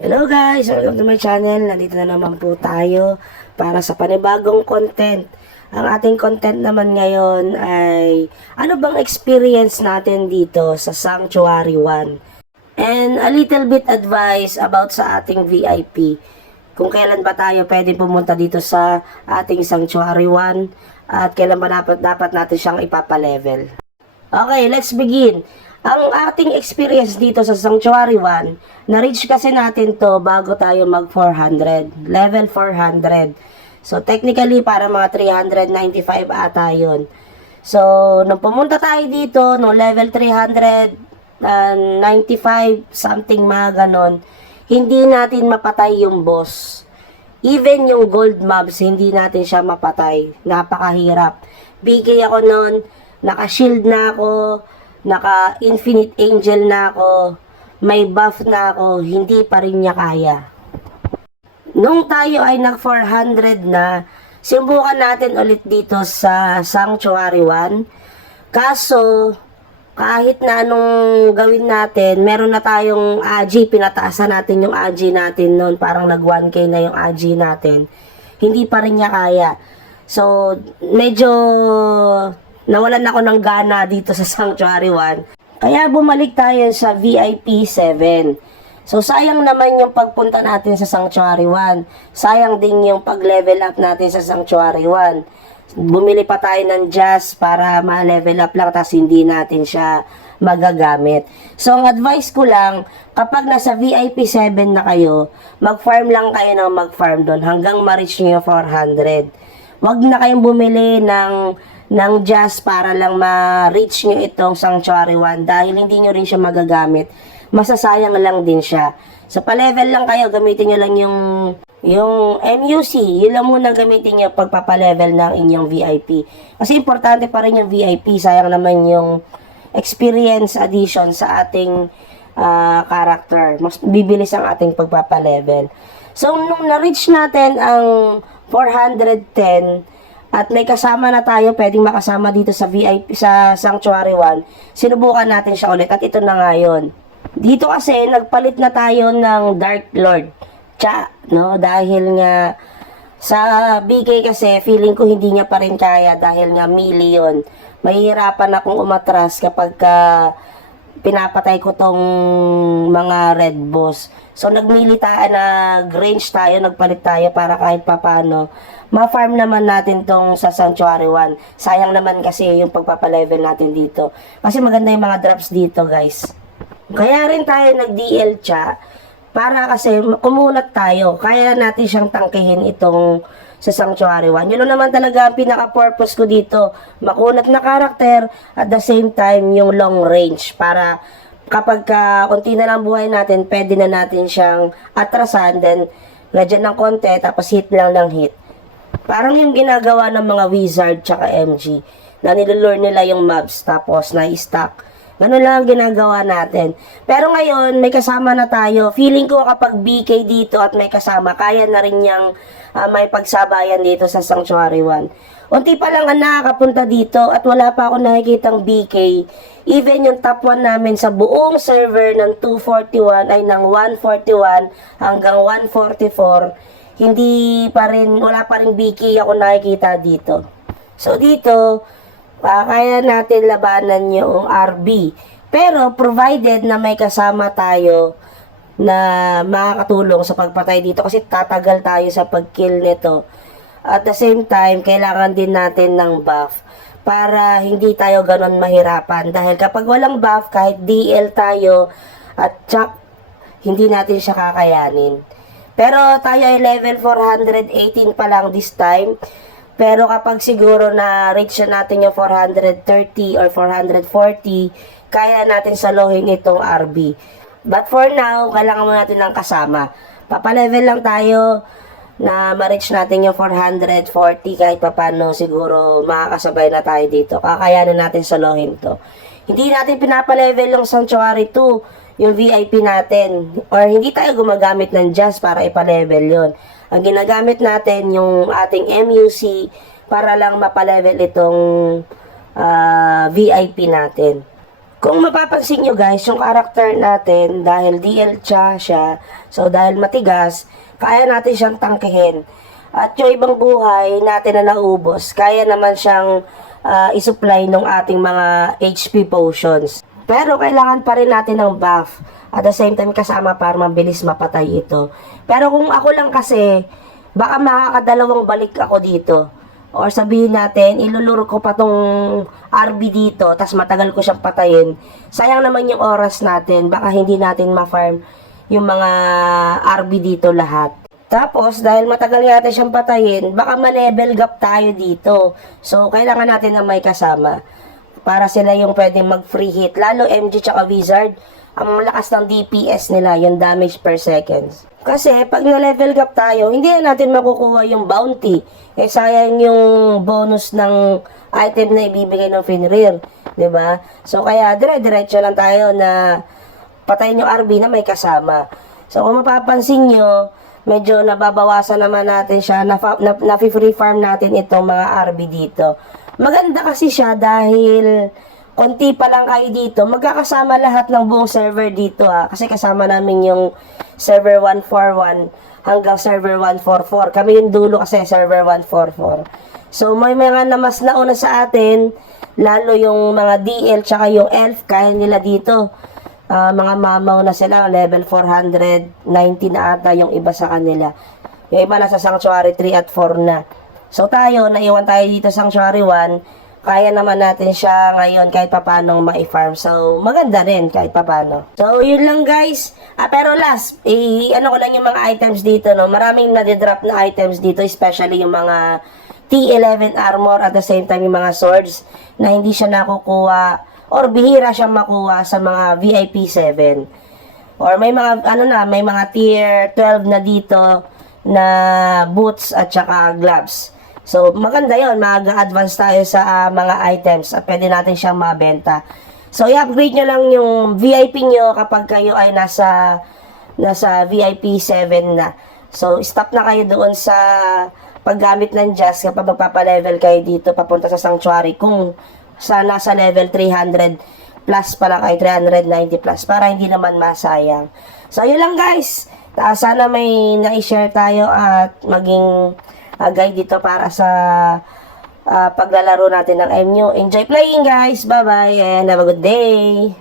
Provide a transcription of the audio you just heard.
Hello guys! Welcome to my channel. Nandito na naman po tayo para sa panibagong content. Ang ating content naman ngayon ay ano bang experience natin dito sa Sanctuary 1. And a little bit advice about sa ating VIP. Kung kailan ba tayo pwede pumunta dito sa ating Sanctuary 1 at kailan ba dapat natin siyang ipapalevel. Okay, let's begin. Ang ating experience dito sa Sanctuary 1, na-reach kasi natin to bago tayo mag 400, level 400. So, technically, para mga 395 ata yun. So, nung pumunta tayo dito, no level 395, something mga ganon, hindi natin mapatay yung boss. Even yung gold mobs, hindi natin siya mapatay. Napakahirap. Bigay ako nun, naka-shield na ako, naka-infinite angel na ako, may buff na ako, hindi pa rin niya kaya. Nung tayo ay nag-400 na, subukan natin ulit dito sa Sanctuary 1. Kaso, kahit na anong gawin natin, meron na tayong AG, pinataasan natin yung AG natin noon, parang nag 1k na yung AG natin. Hindi pa rin niya kaya. So, medyo nawalan ako ng gana dito sa Sanctuary 1. Kaya bumalik tayo sa VIP 7. So, sayang naman yung pagpunta natin sa Sanctuary 1. Sayang din yung pag-level up natin sa Sanctuary 1. Bumili pa tayo ng Jazz para ma-level up lang, tapos hindi natin siya magagamit. So, ang advice ko lang, kapag nasa VIP 7 na kayo, mag-farm lang kayo ng mag-farm doon hanggang ma-reach nyo yung 400. Huwag na kayong bumili ng Jazz para lang ma-reach nyo itong Sanctuary 1 dahil hindi nyo rin siya magagamit. Masasayang lang din siya. So, pa-level lang kayo, gamitin nyo lang yung MUC. Yun lang muna gamitin nyo pagpapalevel ng inyong VIP. Kasi importante pa rin yung VIP. Sayang naman yung experience addition sa ating character. Mas bibilis ang ating pagpapalevel. So, nung na-reach natin ang 410, at may kasama na tayo, pwedeng makasama dito sa VIP, sa Sanctuary 1, sinubukan natin siya ulit at ito na nga yun. Dito kasi, nagpalit na tayo ng Dark Lord. No? Dahil nga, sa BK kasi, feeling ko hindi niya pa rin kaya dahil nga million. Mahihirapan akong umatras kapag pinapatay ko tong mga red boss. So, nag-range tayo, nagpalit tayo para kahit papano ma-farm naman natin tong sa Sanctuary 1. Sayang naman kasi yung pagpapalevel natin dito. Kasi maganda yung mga drops dito, guys. Kaya rin tayo nag-DL cha para kasi kumunat tayo. Kaya natin siyang tangkihin itong sa Sanctuary 1. Yun naman talaga ang pinaka-purpose ko dito. Makunat na karakter at the same time yung long range para kapag konti na lang buhay natin, pwede na natin siyang atrasan, then lagyan ng konti, tapos hit lang ng hit. Parang yung ginagawa ng mga wizard tsaka MG, na nilulure nila yung mobs, tapos na-stack. Ganun lang ang ginagawa natin. Pero ngayon, may kasama na tayo. Feeling ko kapag BK dito at may kasama, kaya na rin niyang may pagsabayan dito sa Sanctuary 1. Unti pa lang ang nakakapunta dito at wala pa ako nakikitang BK. Even yung top 1 namin sa buong server ng 241 ay ng 141 hanggang 144. Hindi pa rin, wala pa rin BK ako nakikita dito. So dito, kaya natin labanan yung RB. Pero provided na may kasama tayo na makakatulong sa pagpatay dito kasi tatagal tayo sa pag-kill nito. At the same time, kailangan din natin ng buff para hindi tayo ganon mahirapan. Dahil kapag walang buff, kahit DL tayo at chak, hindi natin siya kakayanin. Pero tayo ay level 418 pa lang this time. Pero kapag siguro na reach na natin yung 430 or 440, kaya natin saluhin itong RB. But for now, kailangan mo natin ng kasama. Papalevel lang tayo na ma-reach natin yung 440 kahit papano siguro makakasabay na tayo dito. Kakayanin natin saluhin to. Hindi natin pinapalevel yung Sanctuary 2, yung VIP natin. Or hindi tayo gumagamit ng Jazz para ipalevel yon. Ang ginagamit natin yung ating MUC para lang mapalevel itong VIP natin. Kung mapapansin nyo guys, yung character natin, dahil DL siya, so dahil matigas, kaya natin siyang tangkihin. At yung ibang buhay natin na naubos, kaya naman siyang isupply ng ating mga HP potions. Pero kailangan pa rin natin ng buff. At the same time kasama para mabilis mapatay ito. Pero kung ako lang kasi, baka makakadalawang balik ako dito. Or sabihin natin, iluluro ko pa tong RB dito, tas matagal ko siyang patayin. Sayang naman yung oras natin, baka hindi natin ma-farm yung mga RB dito lahat. Tapos, dahil matagal natin siyang patayin, baka ma-level gap tayo dito. So, kailangan natin na may kasama. Para sila yung pwedeng mag-free hit. Lalo MG tsaka Wizard, ang lakas ng DPS nila, yung damage per seconds. Kasi, pag na-level gap tayo, hindi na natin makukuha yung bounty. Eh, sayang yung bonus ng item na ibibigay ng Fenrir. Diba? So, kaya, dire-diretso lang tayo na patayin yung RB na may kasama. So, kung mapapansin nyo, medyo nababawasan naman natin siya, na-free farm natin itong mga RB dito. Maganda kasi siya dahil konti pa lang kayo dito, magkakasama lahat ng buong server dito kasi kasama namin yung server 141 hanggang server 144. Kami yung dulo kasi server 144. So may mga namas nauna sa atin, lalo yung mga DL tsaka yung elf, kaya nila dito. Mga mamaw na sila, level 490 na ata yung iba sa kanila. Yung iba nasa Sanctuary 3 at 4 na. So tayo, naiwan tayo dito sa Sanctuary 1, kaya naman natin siya ngayon kahit papano ma-farm. So maganda rin kahit papano. So yun lang guys. Pero last, ano ko lang yung mga items dito, no? Maraming nadidrop na items dito, especially yung mga T11 armor at the same time yung mga swords na hindi siya nakukuha or bihira siyang makuha sa mga VIP 7. Or may mga may mga tier 12 na dito na boots at saka gloves. So maganda 'yon, mag-advance tayo sa mga items at pwede natin siyang mabenta. So i-upgrade nyo lang yung VIP nyo kapag kayo ay nasa VIP 7 na. So stop na kayo doon sa paggamit ng Just kapag magpapa-level kayo dito papunta sa Sanctuary kung nasa level 300 plus pa lang ay 390 plus para hindi naman masayang. So yun lang guys. Sana may na-share tayo at maging guide dito para sa paglalaro natin ng MU. Enjoy playing guys. Bye bye and have a good day.